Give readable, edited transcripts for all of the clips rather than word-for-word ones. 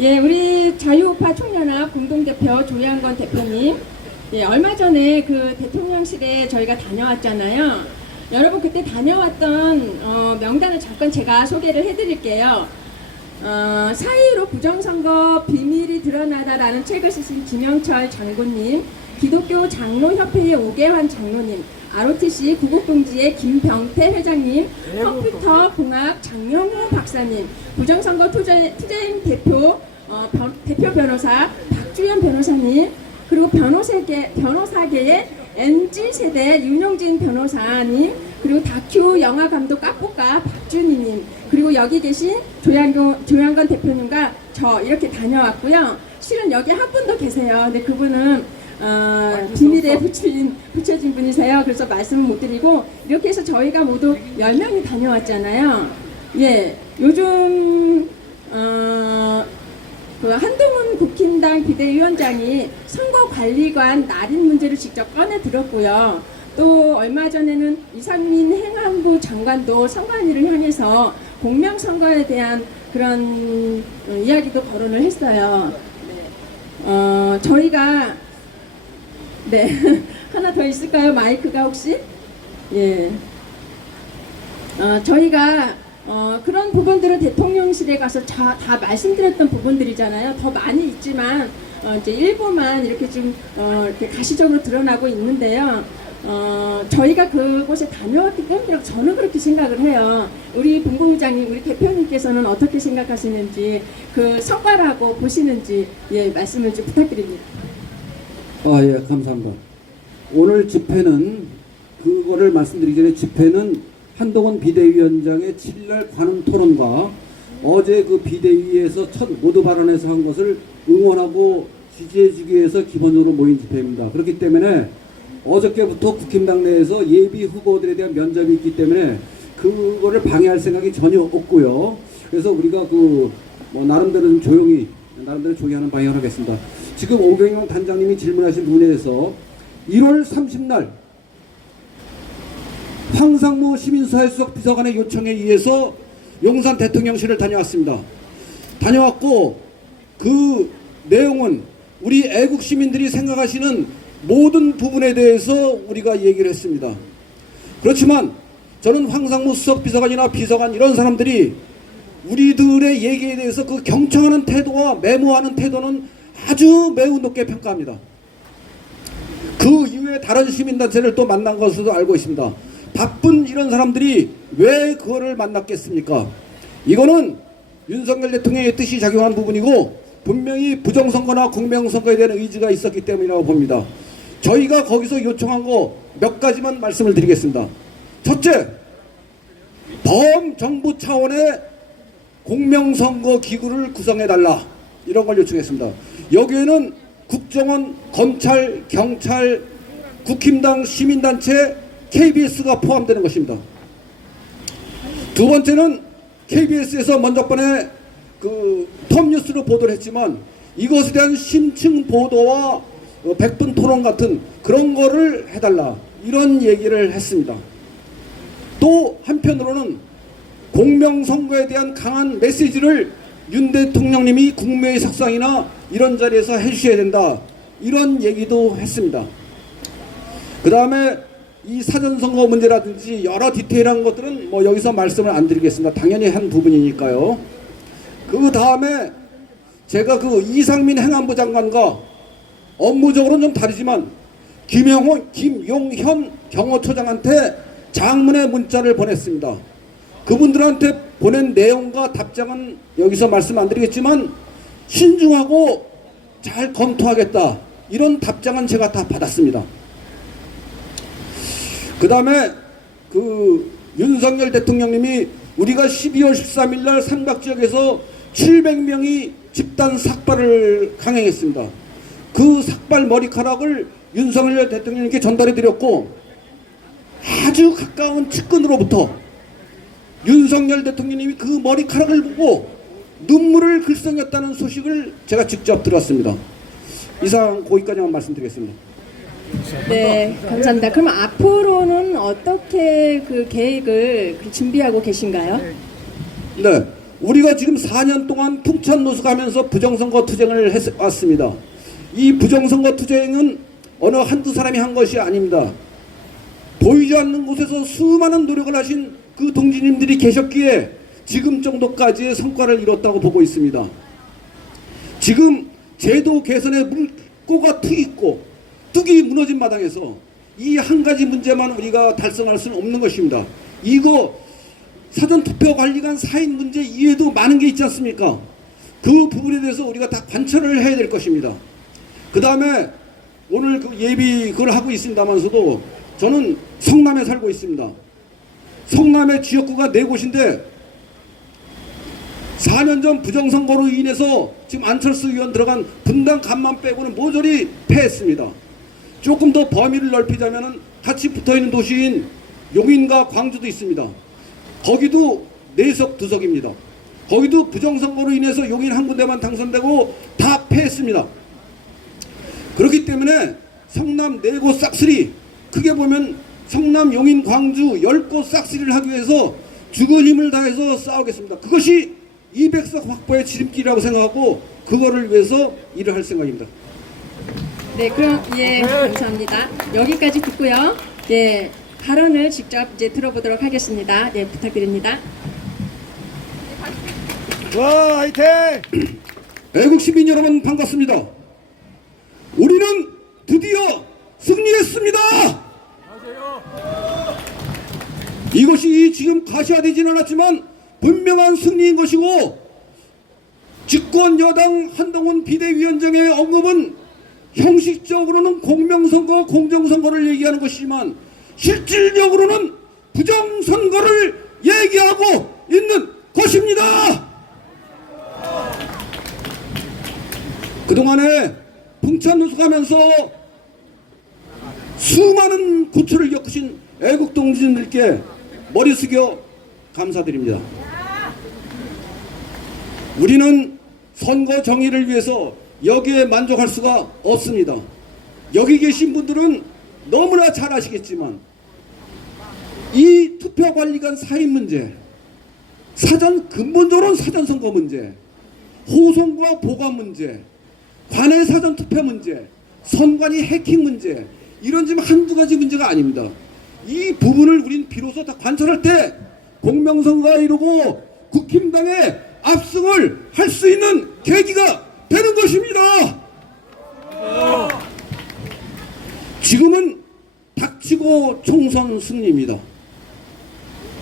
예, 우리 자유우파 총연합 공동대표 조양건 대표님, 예, 얼마 전에 그 대통령실에 저희가 다녀왔잖아요. 여러분 그때 다녀왔던 명단을 잠깐 제가 소개를 해드릴게요. 4.15 부정선거 비밀이 드러나다라는 책을 쓰신 김영철 장군님, 기독교 장로협회의 오계환 장로님, ROTC 구국동지의 김병태 회장님, 컴퓨터공학 장영호 박사님, 부정선거 투쟁 대표 변호사 박주연 변호사님, 그리고 변호사계의 MZ세대 윤용진 변호사님, 그리고 다큐 영화감독 깍보가 박준희님, 그리고 여기 계신 조양건 대표님과 저 이렇게 다녀왔고요. 실은 여기 한 분 더 계세요. 근데 그분은 비밀에 붙여진 분이세요. 그래서 말씀을 못 드리고, 이렇게 해서 저희가 모두 10명이 다녀왔잖아요. 예, 요즘 그 한동훈 국힘당 비대위원장이 선거관리관 날인 문제를 직접 꺼내 들었고요. 또 얼마 전에는 이상민 행안부 장관도 선관위를 향해서 공명선거에 대한 그런 이야기도 거론을 했어요. 저희가 하나 더 있을까요? 마이크가 혹시? 예. 저희가 그런 부분들은 대통령실에 가서 다 말씀드렸던 부분들이잖아요. 더 많이 있지만 이제 일부만 이렇게 좀 이렇게 가시적으로 드러나고 있는데요. 저희가 그곳에 다녀왔기 때문에 저는 그렇게 생각을 해요. 우리 본부장님, 우리 대표님께서는 어떻게 생각하시는지, 그 성과라고 보시는지, 예, 말씀을 좀 부탁드립니다. 예, 감사합니다. 오늘 집회는, 그거를 말씀드리기 전에 집회는 한동훈 비대위원장의 7일 관훈 토론과 어제 그 비대위에서 첫 모두 발언에서 한 것을 응원하고 지지해주기 위해서 기본적으로 모인 집회입니다. 그렇기 때문에 어저께부터 국힘당 내에서 예비 후보들에 대한 면접이 있기 때문에 그거를 방해할 생각이 전혀 없고요. 그래서 우리가 나름대로 좀 조용히 하는 방향을 하겠습니다. 지금 오경영 단장님이 질문하신 부분에 대해서 1월 30날 황상무 시민사회수석 비서관의 요청에 의해서 용산 대통령실을 다녀왔습니다. 다녀왔고 그 내용은 우리 애국 시민들이 생각하시는 모든 부분에 대해서 우리가 얘기를 했습니다. 그렇지만 저는 황상무 수석 비서관이나 비서관 이런 사람들이 우리들의 얘기에 대해서 그 경청하는 태도와 메모하는 태도는 아주 매우 높게 평가합니다. 그 이후에 다른 시민단체를 또 만난 것으로도 알고 있습니다. 바쁜 이런 사람들이 왜 그거를 만났겠습니까? 이거는 윤석열 대통령의 뜻이 작용한 부분이고 분명히 부정선거나 공명선거에 대한 의지가 있었기 때문이라고 봅니다. 저희가 거기서 요청한 거 몇 가지만 말씀을 드리겠습니다. 첫째, 범정부 차원의 공명선거 기구를 구성해달라, 이런 걸 요청했습니다. 여기에는 국정원, 검찰, 경찰, 국힘당, 시민단체, KBS가 포함되는 것입니다. 두 번째는 KBS에서 먼저 번에 그 톱뉴스로 보도를 했지만 이것에 대한 심층 보도와 100분 토론 같은 그런 거를 해달라, 이런 얘기를 했습니다. 또 한편으로는 공명선거에 대한 강한 메시지를 윤 대통령님이 국무회의 석상이나 이런 자리에서 해주셔야 된다, 이런 얘기도 했습니다. 그 다음에 이 사전선거 문제라든지 여러 디테일한 것들은 여기서 말씀을 안 드리겠습니다. 당연히 한 부분이니까요. 그 다음에 제가 그 이상민 행안부 장관과 업무적으로는 좀 다르지만 김용현 경호처장한테 장문의 문자를 보냈습니다. 그분들한테 보낸 내용과 답장은 여기서 말씀 안 드리겠지만 신중하고 잘 검토하겠다, 이런 답장은 제가 다 받았습니다. 그 다음에 그 윤석열 대통령님이 우리가 12월 13일 날 삼각지역에서 700명이 집단 삭발을 강행했습니다. 그 삭발 머리카락을 윤석열 대통령님께 전달해 드렸고, 아주 가까운 측근으로부터 윤석열 대통령님이 그 머리카락을 보고 눈물을 글썽였다는 소식을 제가 직접 들었습니다. 이상 거기까지만 말씀드리겠습니다. 네, 감사합니다. 그럼 앞으로는 어떻게 그 계획을 준비하고 계신가요? 네, 우리가 지금 4년 동안 풍천노숙하면서 부정선거 투쟁을 해왔습니다. 이 부정선거 투쟁은 어느 한두 사람이 한 것이 아닙니다. 보이지 않는 곳에서 수많은 노력을 하신 그 동지님들이 계셨기에 지금 정도까지의 성과를 이뤘다고 보고 있습니다. 지금 제도 개선에 물꼬가 뚝이 무너진 마당에서 이 한 가지 문제만 우리가 달성할 수는 없는 것입니다. 이거 사전투표관리관 사인 문제 이외에도 많은 게 있지 않습니까? 그 부분에 대해서 우리가 다 관철을 해야 될 것입니다. 그 다음에 오늘 그 예비 그걸 하고 있습니다만서도 저는 성남에 살고 있습니다. 성남의 지역구가 4곳인데 4년 전 부정선거로 인해서 지금 안철수 의원 들어간 분당 간만 빼고는 모조리 패했습니다. 조금 더 범위를 넓히자면 같이 붙어있는 도시인 용인과 광주도 있습니다. 거기도 4석 2석입니다. 거기도 부정선거로 인해서 용인 한 군데만 당선되고 다 패했습니다. 그렇기 때문에 성남 4곳 싹쓸이, 크게 보면 성남, 용인, 광주 10곳 싹쓸이를 하기 위해서 죽은 힘을 다해서 싸우겠습니다. 그것이 200석 확보의 지름길이라고 생각하고 그거를 위해서 일을 할 생각입니다. 네, 그럼 예, 감사합니다. 여기까지 듣고요. 예, 발언을 직접 이제 들어보도록 하겠습니다. 네, 부탁드립니다. 와, 화이팅! 애국 시민 여러분 반갑습니다. 우리는 드디어 승리했습니다. 맞아요. 이것이 지금 가시화되지는 않았지만 분명한 승리인 것이고, 집권 여당 한동훈 비대위원장의 언급은 형식적으로는 공명선거, 공정선거를 얘기하는 것이지만 실질적으로는 부정선거를 얘기하고 있는 것입니다. 그동안에 풍천노숙하면서 수많은 고초를 겪으신 애국동지들께 머리 숙여 감사드립니다. 우리는 선거 정의를 위해서 여기에 만족할 수가 없습니다. 여기 계신 분들은 너무나 잘 아시겠지만 이 투표관리관 사인 문제, 근본적으로는 사전선거 문제, 호송과 보관 문제, 관내 사전투표 문제, 선관위 해킹 문제, 이런 지금 한두 가지 문제가 아닙니다. 이 부분을 우린 비로소 다 관철할 때 공명선거가 이루고 국힘당의 압승을 할 수 있는 계기가 되는 것입니다. 지금은 닥치고 총선 승리입니다.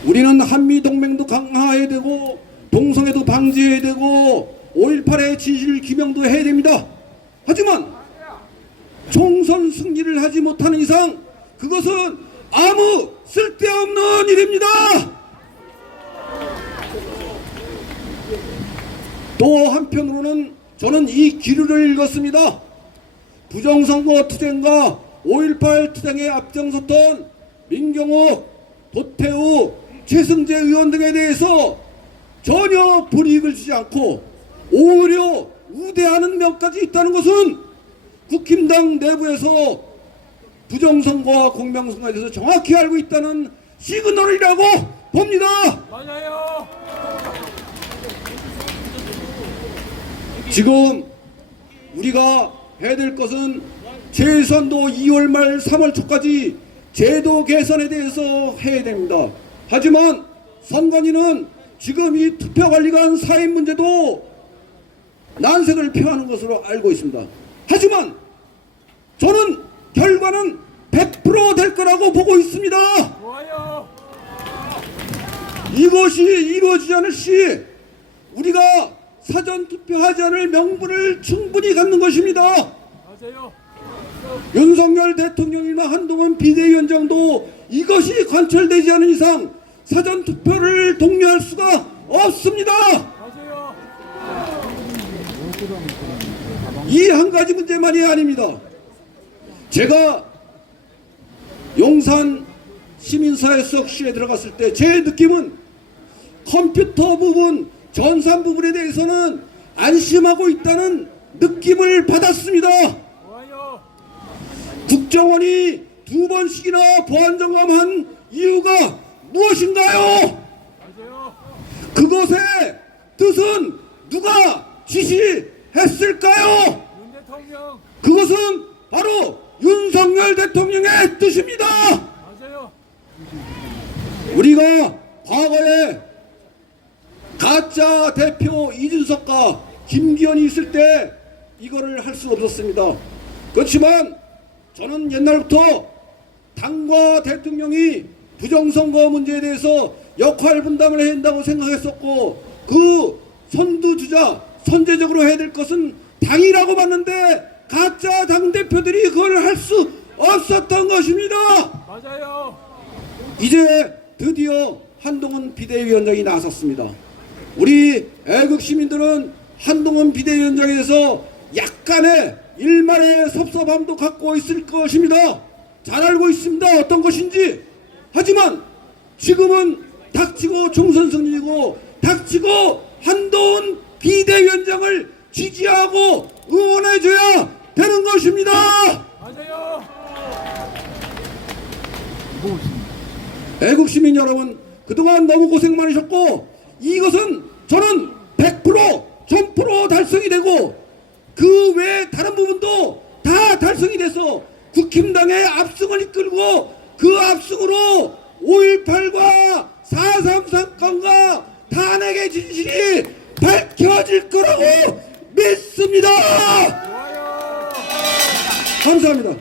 우리는 한미동맹도 강화해야 되고 동성애도 방지해야 되고 5.18의 진실 규명도 해야 됩니다. 하지만 총선 승리를 하지 못하는 이상 그것은 아무 쓸데없는 일입니다. 또 한편으로는 저는 이 기류를 읽었습니다. 부정선거 투쟁과 5.18 투쟁에 앞장섰던 민경욱, 도태우, 최승재 의원 등에 대해서 전혀 불이익을 주지 않고 오히려 우대하는 면까지 있다는 것은 국힘당 내부에서 부정선거와 공명선거에 대해서 정확히 알고 있다는 시그널이라고 봅니다. 맞아요. 지금 우리가 해야 될 것은 최소한도 2월 말 3월 초까지 제도 개선에 대해서 해야 됩니다. 하지만 선관위는 지금 이 투표관리관 사인 문제도 난색을 표하는 것으로 알고 있습니다. 하지만 저는 결과는 100% 될 거라고 보고 있습니다. 좋아요. 이것이 이루어지지 않을 시 우리가 사전투표하지 않을 명분을 충분히 갖는 것입니다. 맞아요. 윤석열 대통령이나 한동훈 비대위원장도 이것이 관철되지 않은 이상 사전투표를 독려할 수가 없습니다. 맞아요. 이 한 가지 문제만이 아닙니다. 제가 용산 시민사회수석실에 들어갔을 때 제 느낌은 컴퓨터 부분, 전산 부분에 대해서는 안심하고 있다는 느낌을 받았습니다. 좋아요. 국정원이 2번씩이나 보안점검한 이유가 무엇인가요? 맞아요. 그것에 뜻은 누가 지시했을까요? 윤 대통령. 그것은 바로 윤석열 대통령의 뜻입니다. 맞아요. 우리가 과거에 가짜 대표 이준석과 김기현이 있을 때 이거를 할 수 없었습니다. 그렇지만 저는 옛날부터 당과 대통령이 부정선거 문제에 대해서 역할 분담을 해야 한다고 생각했었고, 그 선두주자 선제적으로 해야 될 것은 당이라고 봤는데 가짜 당대표들이 그걸 할 수 없었던 것입니다. 맞아요. 이제 드디어 한동훈 비대위원장이 나섰습니다. 우리 애국 시민들은 한동훈 비대위원장에 대해서 약간의 일말의 섭섭함도 갖고 있을 것입니다. 잘 알고 있습니다. 어떤 것인지. 하지만 지금은 닥치고 총선 승리고 닥치고 한동훈 비대위원장을 지지하고 응원해줘야 되는 것입니다. 맞아요. 애국 시민 여러분, 그동안 너무 고생 많으셨고, 이것은 저는 100% 1000% 달성이 되고 그 외 다른 부분도 다 달성이 돼서 국힘당의 압승을 이끌고 그 압승으로 5.18과 4.3 사건과 탄핵의 진실이 밝혀질 거라고 믿습니다. 좋아요. 감사합니다.